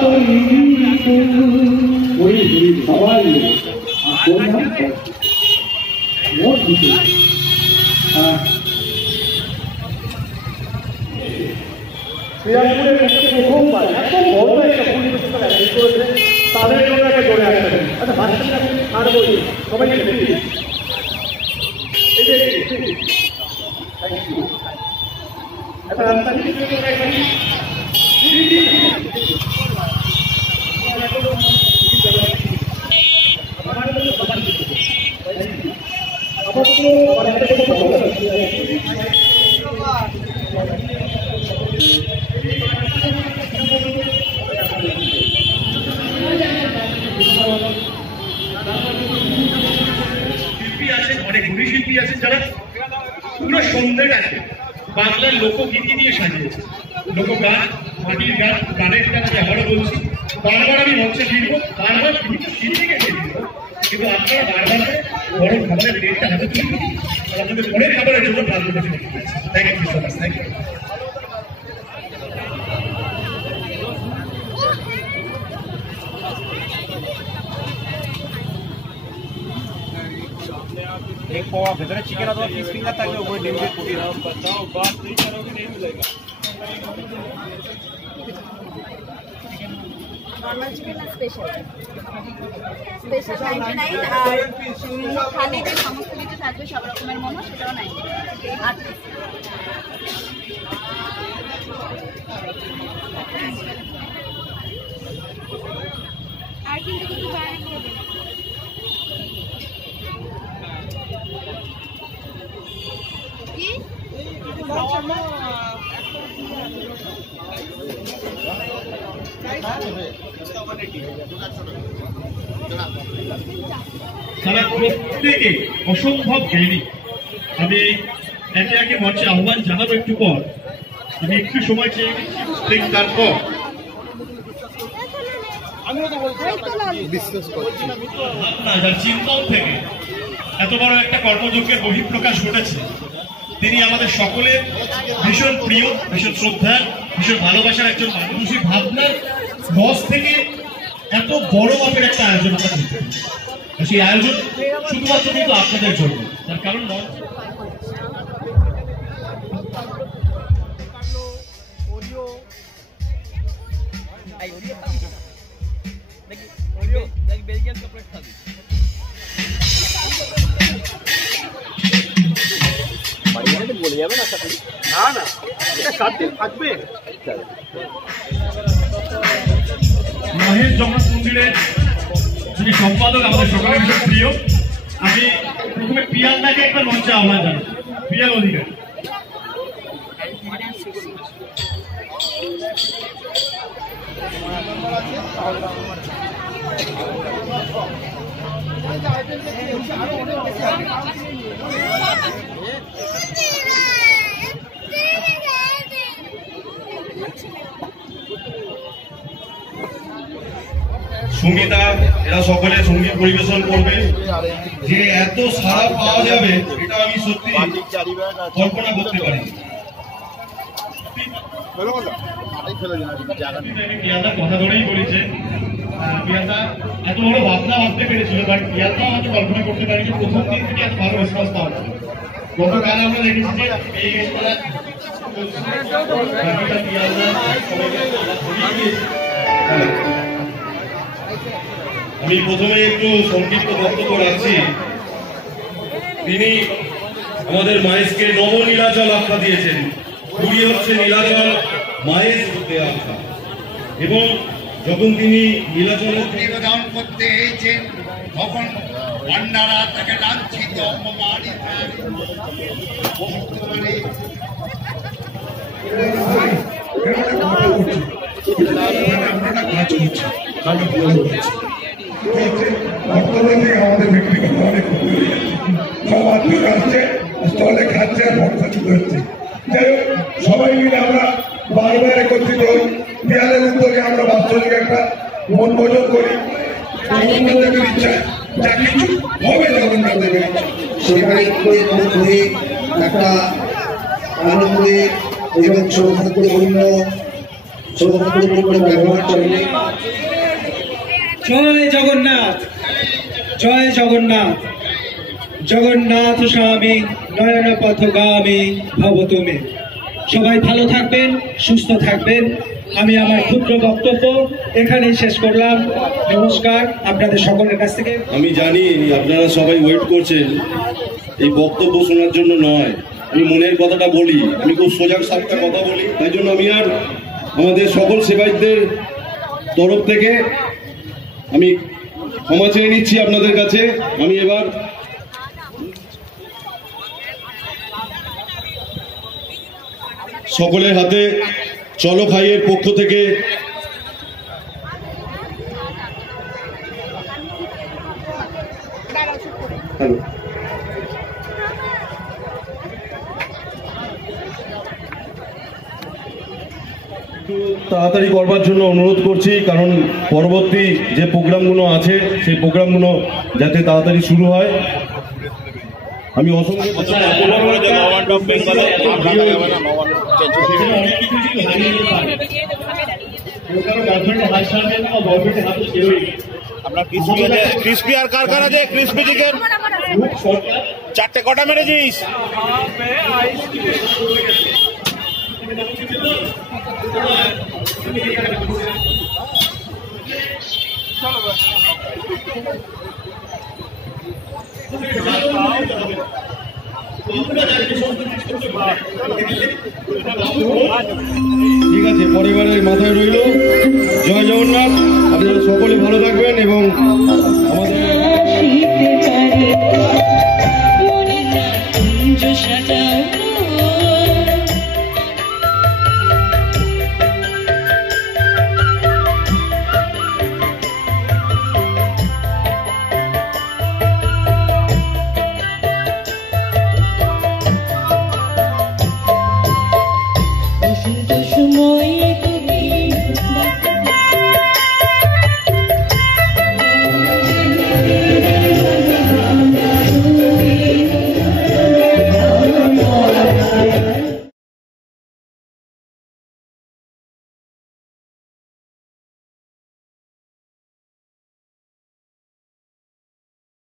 সবাই শ্রীরামপুরের প্রথমবার এত বড় একটা পরিবেশন অ্যারেঞ্জ করেছে, তাদের জন্য একটা জোরে আসবে। আচ্ছা বাচ্চাটা আর বলি সবাইকে দেখি একটা রাস্তা শিল্পী আছেন যারা পুরো সন্ধ্যাটাকে বাংলার লোকগীতি দিয়ে সাজিয়েছে। লোকগান, মাটির গান, গানের গান আমি আবারও বলছি, বারবার আমি মঞ্চে ফিরবো, বারবার বিভিন্ন শিল্পীকে ফিরবো, কিন্তু আপনারা বারবার গরম খাবারের প্লেটটা হাতে তুলুন, আপনাদের পরের খাবারের জন্য প্রাণ করতে thank you so much. Thank you. एक पाव भीतर चिकन अथवा फिश फिंगर ताकि ऊपर डिम के पूरी ना बताओ बात नहीं करोगे नहीं मिलेगा। नॉर्मल चिकन ना स्पेशल 99 আর খালি যে সমস্ত কিছু থাকবে সব রকমের মোমো সেটাও 99 আর কিন্তু কিছু বাইরে করে দেন। তারা প্রত্যেকে অসম্ভব জ্ঞানী। আমি একে একে মঞ্চে আহ্বান জানাবো একটু পর, আমি একটু সময় চেয়ে ঠিক তারপর চিন্তন থেকে এত বড় একটা কর্মযজ্ঞের বহিঃপ্রকাশ ঘটেছে। তিনি আমাদের সকলের ভীষণ প্রিয়, ভীষণ শ্রদ্ধার, ভীষণ ভালোবাসার একজন মানুষ। ভাবনার দশ থেকে এত বড় মাপের একটা আয়োজন আমরা করতে, সেই আয়োজন শুধুমাত্র কিন্তু আপনাদের জন্য, তার কারণ বলে যাবে না না না এটা 7 দিন থাকবে। মহেশ জগন্নাথ মন্দিরের যিনি সম্পাদক আমাদের সকলের ভীষণ প্রিয়, আমি প্রথমে পিয়ালদাকে একটা মঞ্চে আহ্বান জানাই। পিয়াল অধিকারী সঙ্গীতা, এরা সকলে সঙ্গীত পরিবেশন করবে। যে এত সাড়া পাওয়া যাবে এটা আমি সত্যি কল্পনা করতে পারি। কথা ধরেই বলেছে পিয়াদা এত বড় ভাবনা ভাবতে পেরেছিল, বাট পিয়াদা হয়তো কল্পনা করতে পারি যে প্রথম দিন থেকে এত ভালো রেসপন্স পাওয়া যাবে। গতকাল আমরা দেখেছি যে এই আমি প্রথমে একটু সংক্ষিপ্ত বক্তব্য রাখছি। তিনি আমাদের মায়েসকে নবনীলাচল আখ্যা দিয়েছেন। পুরী হচ্ছে নীলাচল, মায়েস হতে আখ্যা। এবং যখন তিনি নীলাচলের নিবেদন করতে এসেছেন তখন ভান্ডারা তাকে লাঞ্ছিত অপমানিত বর্তমানে আমাদের বিক্রি করতে অনেক সব আত্মীয় আসছে, স্টলে খাচ্ছে, ভরসা চলে হচ্ছে। যাই হোক, সবাই মিলে আমরা বারবার একত্রিত হই। দেয়ালের উদ্যোগে আমরা বাস্তবিক একটা মন ভোজন করি। জগন্নাথের ইচ্ছায় যা কিছু হবে জগন্নাথের সেখানে একটা আনন্দের এবং সৌভাগ্যপূর্ণ ব্যবহার করেন। জয় জগন্নাথ, জয় জগন্নাথ। জগন্নাথ স্বামী নয়ন পথগামী ভব তুমি। সবাই ভালো থাকবেন, সুস্থ থাকবেন। আমি আমার ক্ষুদ্র বক্তব্য এখানেই শেষ করলাম। নমস্কার আপনাদের সকলের কাছ থেকে। আমি জানি আপনারা সবাই ওয়েট করছেন এই বক্তব্য শোনার জন্য নয়, আমি মনের কথাটা বলি। আমি খুব সোজা সাপটা কথা বলি, তাই জন্য আমি আর আমাদের সকল সেবায়তদের তরফ থেকে আমি ক্ষমা চেয়ে নিচ্ছি আপনাদের কাছে। আমি এবার সকলের হাতে চলো খাইয়ের পক্ষ থেকে তাড়াতাড়ি করবার জন্য অনুরোধ করছি, কারণ পরবর্তী যে প্রোগ্রামগুলো আছে সেই প্রোগ্রামগুলো যাতে তাড়াতাড়ি শুরু হয়। আমি অসংখ্য আপনার ক্রিসপি আর কার কার আছে? ক্রিসপি চিকেন 4টে কটা মেরেছিস? ঠিক আছে, পরিবারের মাথায় রইল। জয় জগন্নাথ। আপনারা সকলে ভালো থাকবেন এবং